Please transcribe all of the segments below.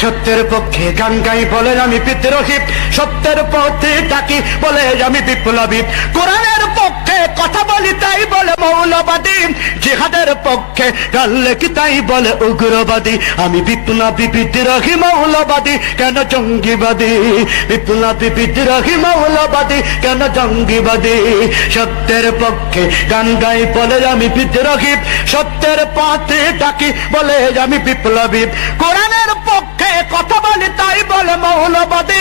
সত্যের পক্ষে গান গাই বলে আমি বিদ্রোহী, সত্যের পথে ডাকি বলে আমি বিপ্লবী। কোরআনের পক্ষে কথা বলি তাই বলে মৌলবাদী, জিহাদের পক্ষে গান লেখি তাই বলে উগ্রবাদী। আমি বিপ্লবী বিদ্রোহী মৌলবাদী, কেন জঙ্গিবাদী? বিপ্লবী বিদ্রোহী মৌলবাদী, কেন জঙ্গিবাদী? সত্যের পক্ষে গান গাই বলে আমি বিদ্রোহী, সত্যের পথে ডাকি বলে আমি বিপ্লবী। কোরআনের পক্ষে কথা বলি তাই বলে মৌলবাদী,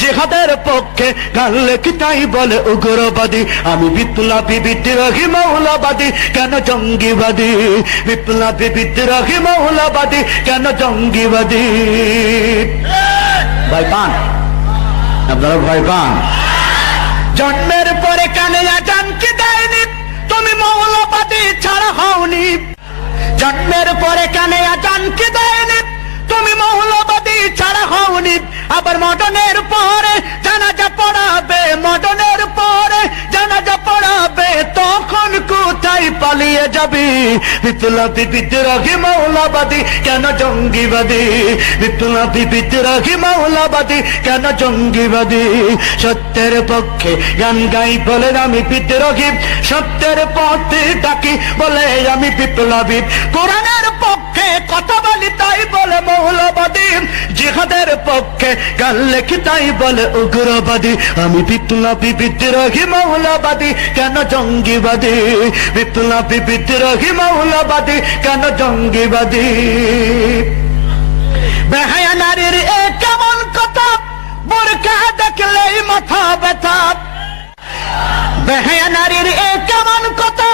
জিহাদের পক্ষে গান লেখি তাই বলে উগ্রবাদী। আমি বিপ্লবী বিদ্রোহী মৌলবাদী, কেন জঙ্গিবাদী? বিপ্লবী বিদ্রোহী মৌলবাদী, কেন জঙ্গিবাদী? ভয় পান আপনারা? ভয় পান? জন্মের পরে কানে আজান কি দেয়নি, তুমি মৌলবাদী ছাড়া হওনি। জন্মের পরে কানে আজান কি দেয়নি, তুমি মৌলবাদী ছাড়া হওনি। আবার মডনের পরে জানাজা পড়াবে, মডনের পরে জানাজা পড়াবে, তখন কোথায় পালিয়ে যাবি? বিপ্লবী বিদ্রোহী মৌলবাদী, কেন জঙ্গিবাদী? বিপ্লবী বিদ্রোহী মৌলবাদী, কেন জঙ্গিবাদী? সত্যের পক্ষে গান গাই বলে আমি বিদ্রোহী, সত্যের পথে ডাকি বলে আমি বিপ্লবী। কোরআনের পক্ষে কথা বলি তাই বলে মৌলবাদী, জিহাদের পক্ষে গান লেখি তাই বলে উগ্রবাদী। আমি বিপ্লবী বিদ্রোহী মৌলবাদী, কেন জঙ্গিবাদী? বিপ্লবী বিদ্রোহী মৌলবাদী, কেন জঙ্গিবাদী? বেহায়া নারীর এ কেমন কথা, বোরকা দেখলেই মাথা ব্যথা। বেহায়া নারীর এ কেমন কথা,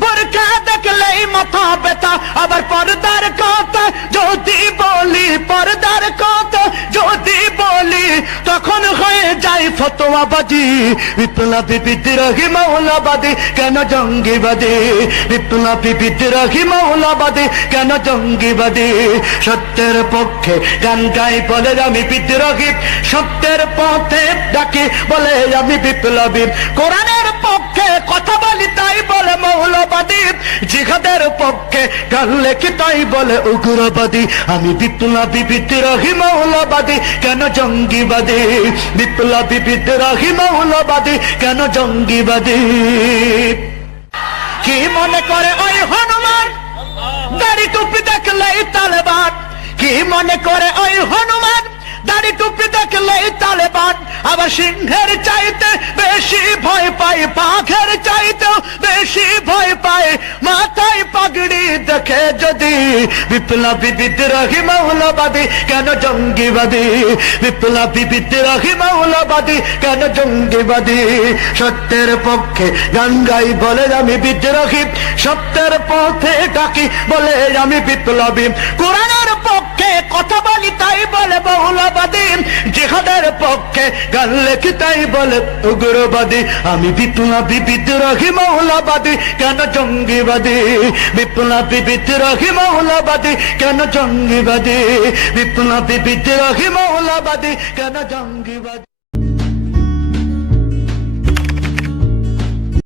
বোরকা দেখলেই মাথা ব্যথা। আবার পর্দার কথা যদি বলি, পর্দার কথা যদি বলি, তখন হয়ে যায় ফতোয়াবাজি। বিপ্লবী বিদ্রোহী মৌলবাদী, কেন জঙ্গিবাদী? বিপ্লবী বিদ্রোহী মৌলবাদী, কেন জঙ্গিবাদী? সত্যের পক্ষে গান গাই বলে আমি বিদ্রোহী, সত্যের পথে ডাকি বলে আমি বিপ্লবী। কোরআনের পক্ষে কথা বলি তাই বলে মৌলবাদী, জিহাদের পক্ষে গান লেখি তাই বলে উগ্রবাদী। আমি বিপ্লবী বিদ্রোহী মৌলবাদী, কেন জঙ্গিবাদী? বিপ্লবী বিদ্রোহী মৌলবাদী, কেন জঙ্গিবাদী? কি মনে করে ওই হনুমান, দাড়ি টুপি দেখলেই তালেবান? কি মনে করে ওই হনুমান, দাড়ি টুপি দেখলেই তালেবান? আবার সিংহের চাইতে বেশি ভয় পায়, বাঘের চাইতেও বেশি ভয় পায় মাথায় পাগড়ি দেখে যদি। বিপ্লবী বিদ্রোহী মৌলবাদী, কেন জঙ্গিবাদী? বিপ্লবী বিদ্রোহী মৌলবাদী, কেন জঙ্গিবাদী? সত্যের পক্ষে গান গাই বলে আমি বিদ্রোহী, সত্যের পথে ডাকি বলে আমি বিপ্লবী। কোরআনের পক্ষে কথা বলি তাই বলে মৌলবাদী, জিহাদের পক্ষে গান লেখি তাই বলে উগ্রবাদী। আমি বিপ্লবী বিদ্রোহী মৌলবাদী, কেন জঙ্গিবাদী? বিপ্লবী বিদ্রোহী মৌলবাদী, কেন জঙ্গিবাদী? বিপ্লবী বিদ্রোহী মৌলবাদী, কেন জঙ্গিবাদী?